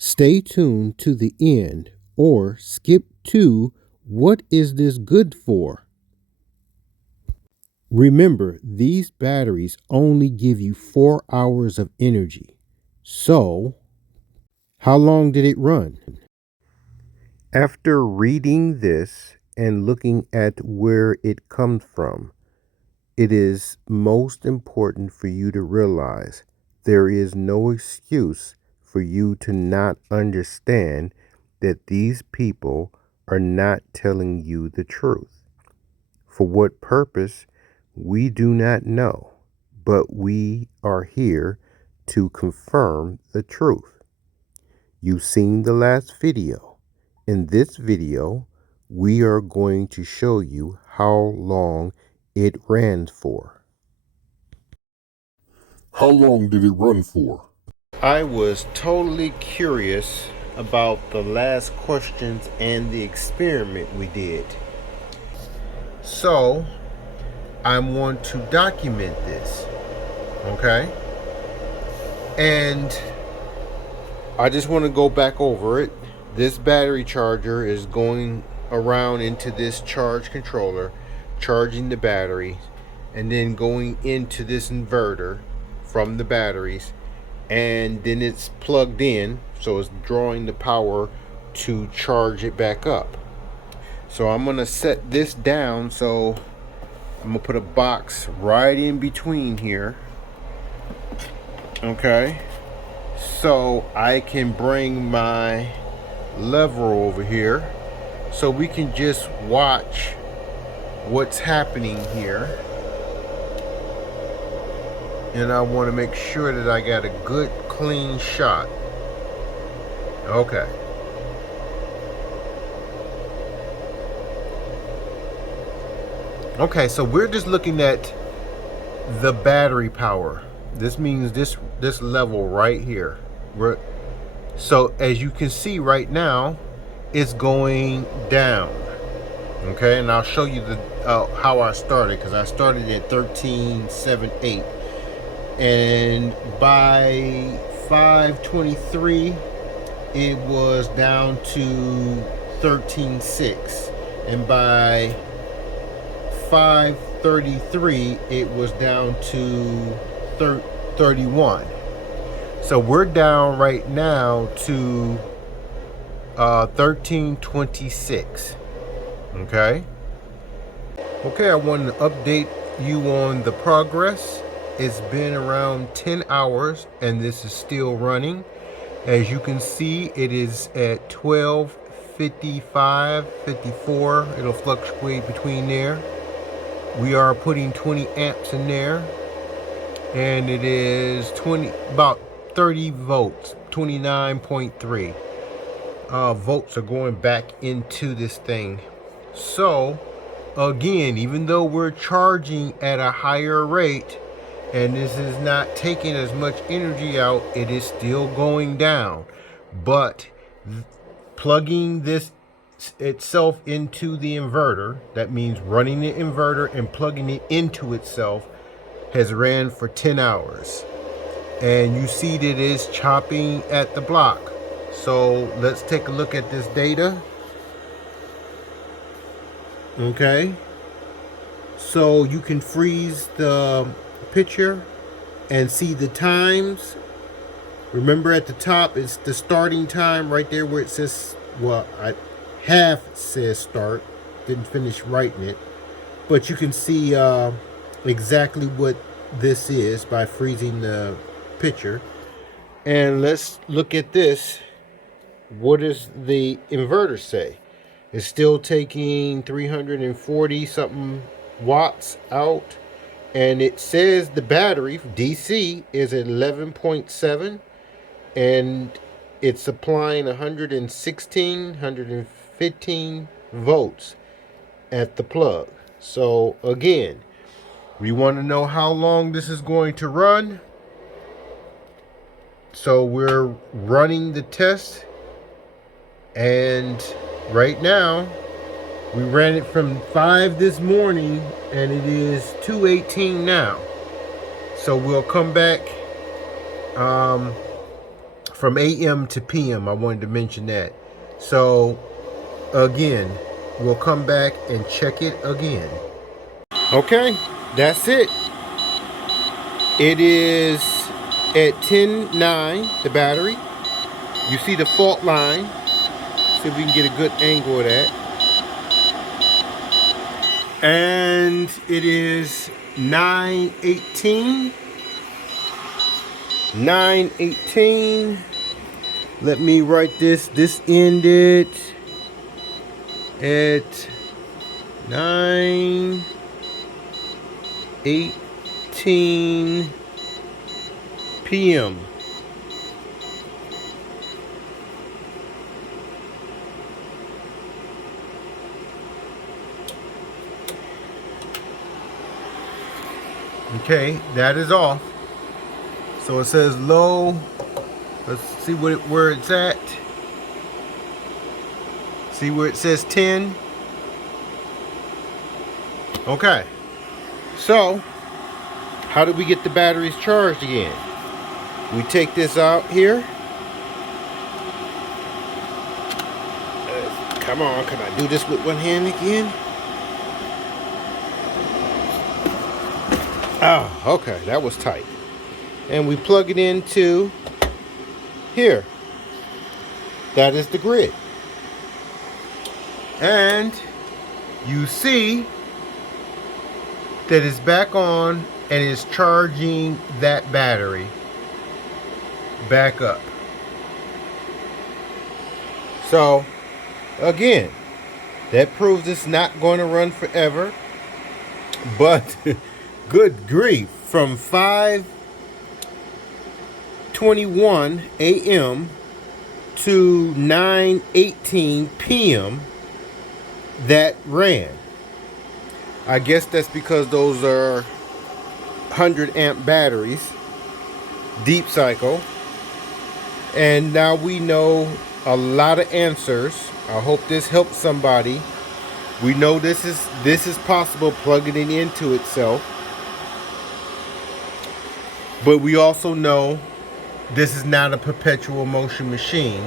Stay tuned to the end or skip to what is this good for? Remember, these batteries only give you 4 hours of energy. So, how long did it run? After reading this and looking at where it comes from, it is most important for you to realize there is no excuse for you to not understand that these people are not telling you the truth. For what purpose, we do not know, but we are here to confirm the truth. You've seen the last video. In this video, we are going to show you how long it ran for. How long did it run for? I was totally curious about the last questions and the experiment we did. So, I want to document this. Okay? And I just want to go back over it. This battery charger is going around into this charge controller, charging the battery, and then going into this inverter from the batteries, and then it's plugged in, so it's drawing the power to charge it back up. So I'm gonna set this down, so I'm gonna put a box right in between here. Okay, so I can bring my lever over here so we can just watch what's happening here. And I want to make sure that I got a good clean shot. Okay. Okay, so we're just looking at the battery power. This means this level right here. So as you can see right now, it's going down. Okay, and I'll show you the how I started, because I started at 13.78, and by 5:23 it was down to 13.6, and by 5:33 it was down to 31. So we're down right now to 13.26. Okay, I wanted to update you on the progress. It's been around 10 hours and this is still running. As you can see, it is at 12:55, 54. It'll fluctuate between there. We are putting 20 amps in there, and it is about 30 volts, 29.3 volts are going back into this thing. So again, even though we're charging at a higher rate and this is not taking as much energy out, it is still going down. But plugging this itself into the inverter, that means running the inverter and plugging it into itself, has ran for 10 hours. And you see that it is chopping at the block. So let's take a look at this data. Okay, so you can freeze the picture and see the times. Remember, at the top it's the starting time right there where it says, well, I half says start, didn't finish writing it, but you can see exactly what this is by freezing the picture. And let's look at this. What does the inverter say? It's still taking 340 something watts out, and it says the battery DC is at 11.7, and it's supplying 115 volts at the plug. So again, we want to know how long this is going to run. So we're running the test, and right now we ran it from 5 this morning and it is 2:18 now. So we'll come back from AM to PM. I wanted to mention that. So again, we'll come back and check it again. Okay, that's it. It is at 10:09, the battery. You see the fault line. See if we can get a good angle of that. And it is 9:18. 9:18. Let me write this. This ended at 9:18 p.m. Okay, that is off. So it says low. Let's see where it's at. See where it says 10. Okay. So, how do we get the batteries charged again? We take this out here. Come on, can I do this with one hand again? Oh, okay, that was tight. And we plug it into here. That is the grid. And you see that it's back on and it's charging that battery back up. So again, that proves it's not going to run forever. But good grief, from 5:21 a.m. to 9:18 p.m. that ran. I guess that's because those are 100 amp batteries, deep cycle. And now we know a lot of answers. I hope this helps somebody. We know this is possible, plugging it into itself. But we also know this is not a perpetual motion machine.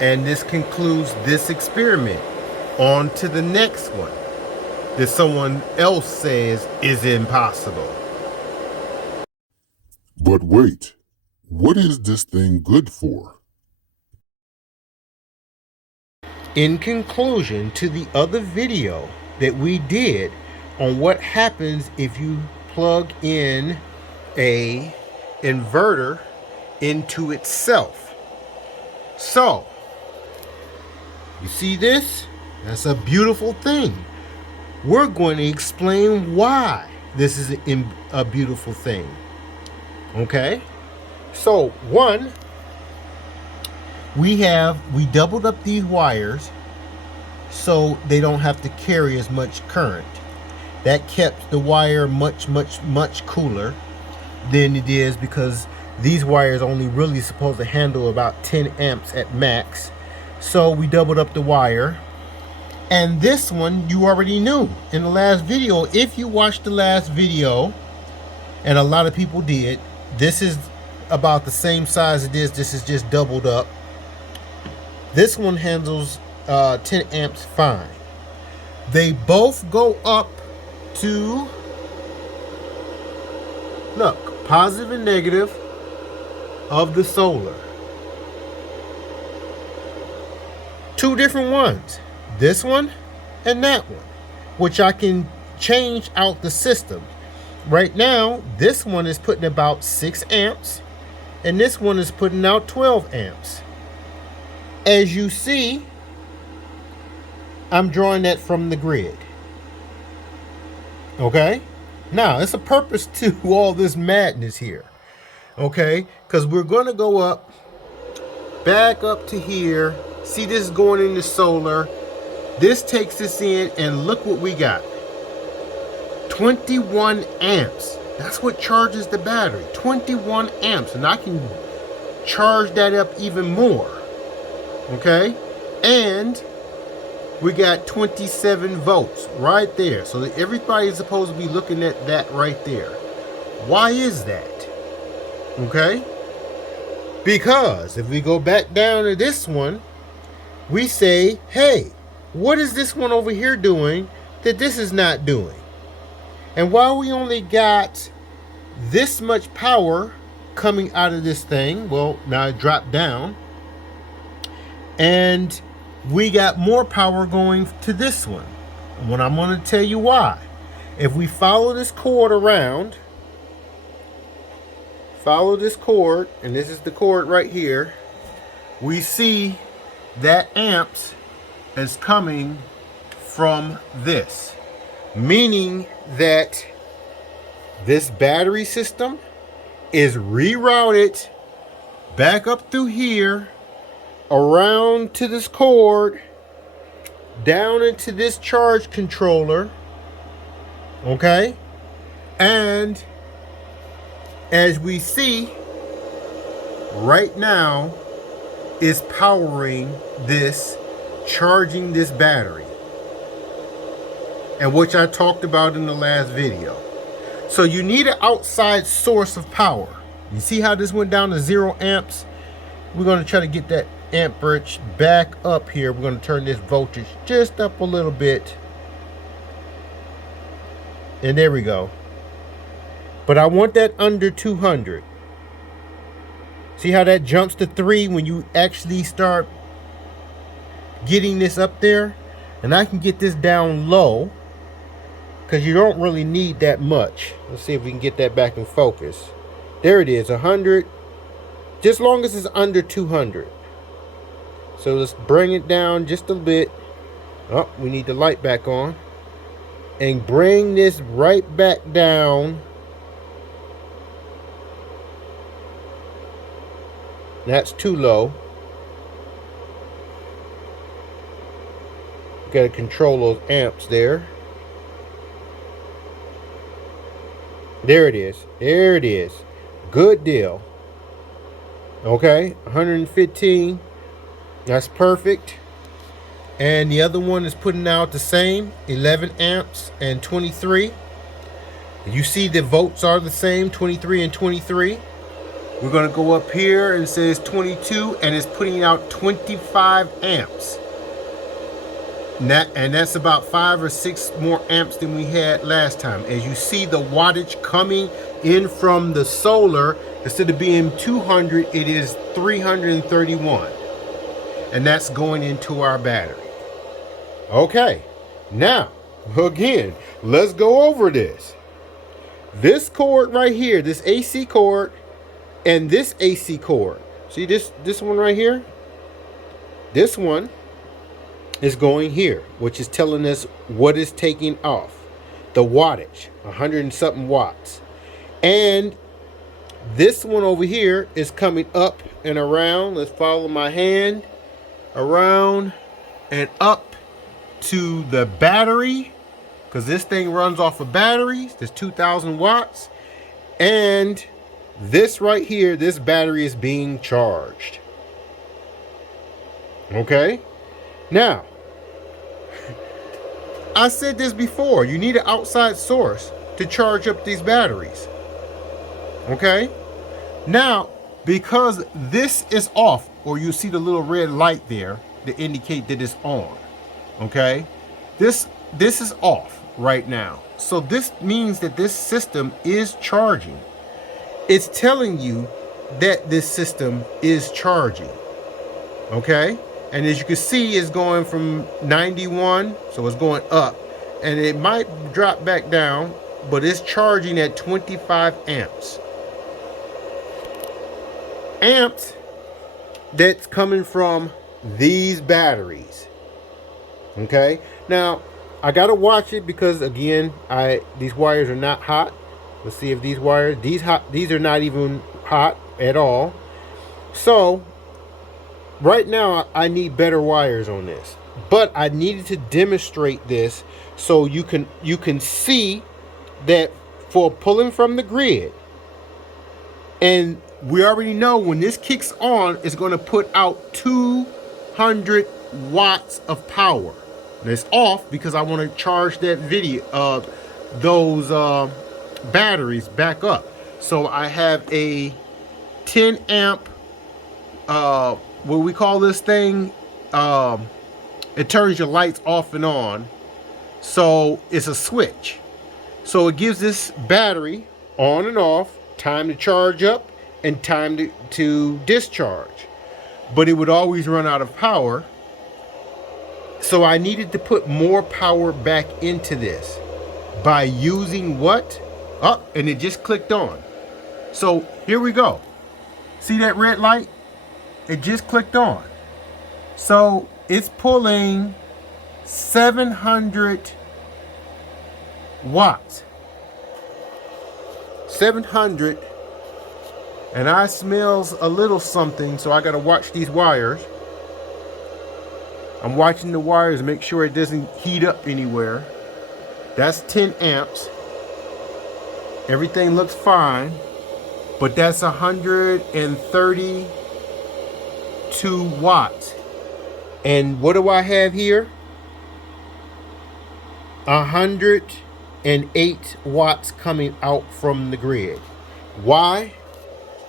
And this concludes this experiment. On to the next one that someone else says is impossible. But wait, what is this thing good for? In conclusion to the other video that we did on what happens if you plug in a inverter into itself. So, you see this? That's a beautiful thing. We're going to explain why this is a beautiful thing. Okay? So, one, we doubled up these wires so they don't have to carry as much current. That kept the wire much cooler than it is, because these wires only really supposed to handle about 10 amps at max. So we doubled up the wire. And this one you already knew in the last video. If you watched the last video, and a lot of people did, this is about the same size as this. This is just doubled up. This one handles 10 amps fine. They both go up to, look, positive and negative of the solar. Two different ones. This one and that one, which I can change out the system. Right now, this one is putting about 6 amps, and this one is putting out 12 amps. As you see, I'm drawing that from the grid. Okay? Now, it's a purpose to all this madness here. Okay? Because we're going to go up, back up to here. See, this is going into solar. This takes us in, and look what we got. 21 amps. That's what charges the battery. 21 amps. And I can charge that up even more. Okay? And we got 27 volts right there. So that everybody's supposed to be looking at that right there. Why is that? Okay? Because if we go back down to this one, we say, hey, what is this one over here doing that this is not doing? And while we only got this much power coming out of this thing, well, now it dropped down, and we got more power going to this one. And I'm going to tell you why. If we follow this cord around, and this is the cord right here, we see that amps is coming from this, meaning that this battery system is rerouted back up through here, around to this cord, down into this charge controller, okay? And as we see right now, is powering this, charging this battery, and which I talked about in the last video. So you need an outside source of power. You see how this went down to 0 amps? We're going to try to get that amperage back up here. We're going to turn this voltage just up a little bit. And there we go. But I want that under 200. See how that jumps to 3 when you actually start getting this up there? And I can get this down low, because you don't really need that much. Let's see if we can get that back in focus. There it is, 100. Just long as it's under 200. So let's bring it down just a bit. Oh, we need the light back on. And bring this right back down. That's too low. Got to control those amps there. There it is. There it is. Good deal. Okay, 115. That's perfect. And the other one is putting out the same, 11 amps and 23. You see the volts are the same, 23 and 23. We're going to go up here and it says 22, and it's putting out 25 amps. And that's about 5 or 6 more amps than we had last time. As you see the wattage coming in from the solar, instead of being 200, it is 331. And that's going into our battery. Okay, now, again, let's go over this. This cord right here, this AC cord, and this AC cord. See this one right here? This one is going here, which is telling us what is taking off. The wattage, 100 and something watts. And this one over here is coming up and around. Let's follow my hand. Around and up to the battery, because this thing runs off of batteries. There's 2,000 watts. And this right here, this battery is being charged. Okay? Now, I said this before. You need an outside source to charge up these batteries. Okay? Now, because this is off, or you see the little red light there to indicate that it's on. Okay? This is off right now. So this means that this system is charging. It's telling you that this system is charging. Okay? And as you can see, it's going from 91, so it's going up. And it might drop back down, but it's charging at 25 amps. Amps that's coming from these batteries. Okay? Now, I gotta watch it because again, these wires are not hot. Let's see if these wires, these are not even hot at all. So right now I need better wires on this. But I needed to demonstrate this so you can see that for pulling from the grid, and we already know when this kicks on, it's going to put out 200 watts of power. And it's off because I want to charge that those batteries back up. So I have a 10 amp what we call this thing, it turns your lights off and on. So it's a switch. So it gives this battery on and off, time to charge up and time to discharge. But it would always run out of power. So I needed to put more power back into this by using what? Oh, and it just clicked on. So here we go. See that red light? It just clicked on. So it's pulling 700 watts. 700. And I smells a little something, so I gotta watch these wires. I'm watching the wires, make sure it doesn't heat up anywhere. That's 10 amps. Everything looks fine, but that's 132 watts. And what do I have here? 108 watts coming out from the grid. Why?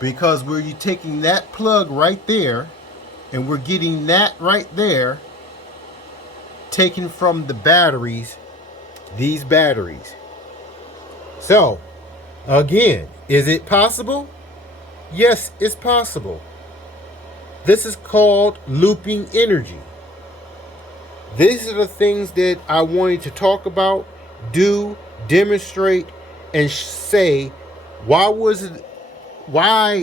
Because we're taking that plug right there and we're getting that right there taken from the batteries, these batteries. So, again, is it possible? Yes, it's possible. This is called looping energy. These are the things that I wanted to talk about, do, demonstrate, and say, why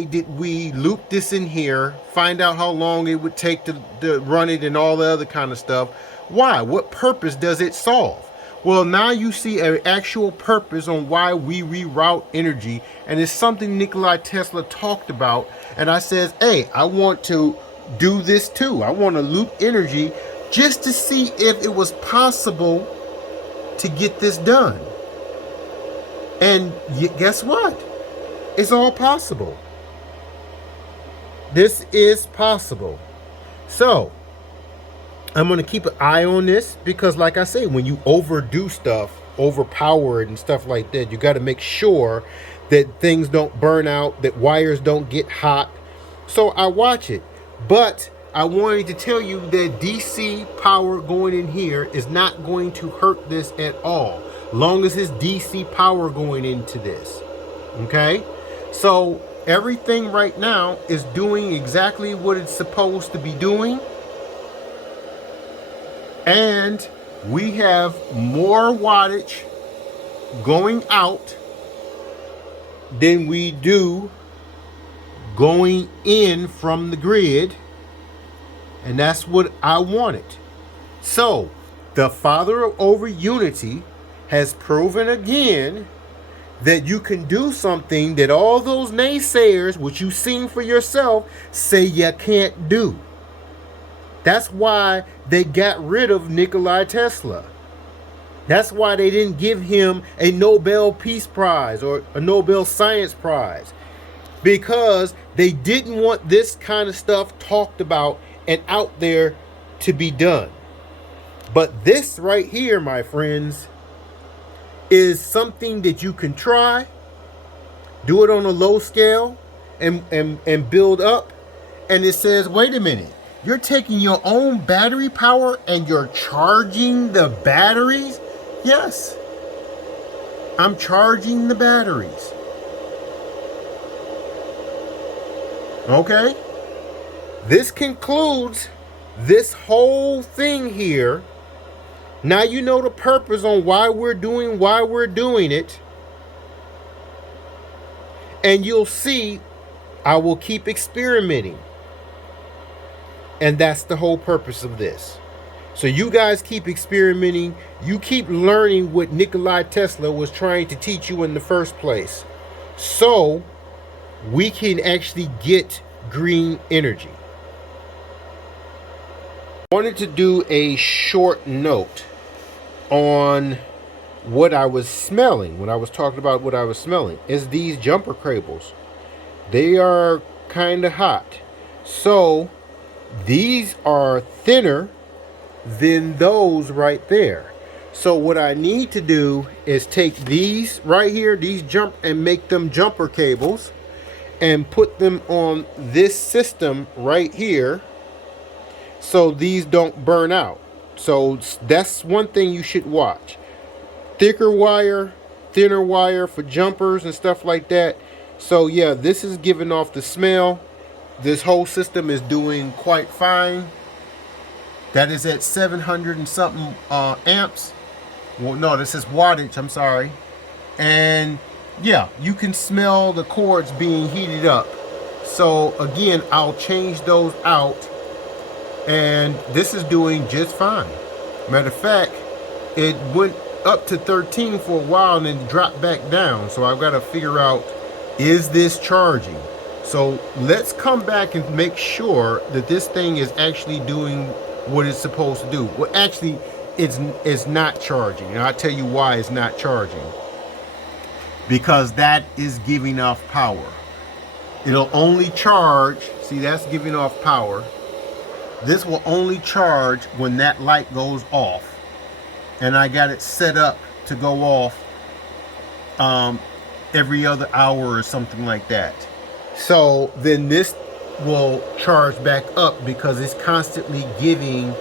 did we loop this in here, find out how long it would take to run it and all the other kind of stuff. Why? What purpose does it solve? Well, now you see an actual purpose on why we reroute energy, and it's something Nikola Tesla talked about. And I says, hey, I want to do this too. I want to loop energy just to see if it was possible to get this done. And guess what? It's all possible. This is possible. So I'm going to keep an eye on this because, like I say, when you overdo stuff, overpower it and stuff like that, you got to make sure that things don't burn out, that wires don't get hot. So I watch it. But I wanted to tell you that DC power going in here is not going to hurt this at all, long as it's DC power going into this. Okay? So everything right now is doing exactly what it's supposed to be doing. And we have more wattage going out than we do going in from the grid. And that's what I wanted. So the Father over Unity has proven again that you can do something that all those naysayers, which you've seen for yourself, say you can't do. That's why they got rid of Nikola Tesla. That's why they didn't give him a Nobel Peace Prize or a Nobel Science Prize. Because they didn't want this kind of stuff talked about and out there to be done. But this right here, my friends, is something that you can try, do it on a low scale, and build up. And it says, wait a minute, you're taking your own battery power and you're charging the batteries? Yes, I'm charging the batteries. Okay? This concludes this whole thing here. Now you know the purpose on why we're doing it. And you'll see I will keep experimenting. And that's the whole purpose of this. So you guys keep experimenting. You keep learning what Nikola Tesla was trying to teach you in the first place. So we can actually get green energy. I wanted to do a short note on what I was smelling when I was talking about what I was smelling. Is these jumper cables. They are kind of hot. So these are thinner than those right there. So what I need to do is take these right here, these and make them jumper cables. and put them on this system right here so these don't burn out. So that's one thing you should watch. Thicker wire, thinner wire for jumpers and stuff like that. So yeah, this is giving off the smell. This whole system is doing quite fine. That is at 700 and something amps. Well, no, this is wattage, I'm sorry. And yeah, you can smell the cords being heated up. So again, I'll change those out. And this is doing just fine. Matter of fact, it went up to 13 for a while and then dropped back down. So I've got to figure out, is this charging? So let's come back and make sure that this thing is actually doing what it's supposed to do. Well, actually, it's not charging. And I'll tell you why it's not charging. Because that is giving off power. It'll only charge, see, that's giving off power. This will only charge when that light goes off. And I got it set up to go off every other hour or something like that. So then this will charge back up because it's constantly giving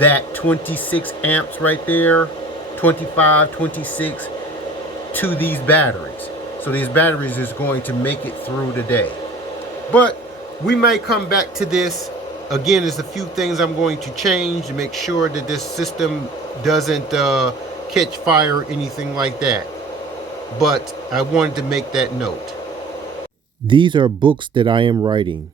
that 26 amps right there, 25, 26 to these batteries. So these batteries is going to make it through the day. But we may come back to this. Again, there's a few things I'm going to change to make sure that this system doesn't catch fire or anything like that. But I wanted to make that note. These are books that I am writing.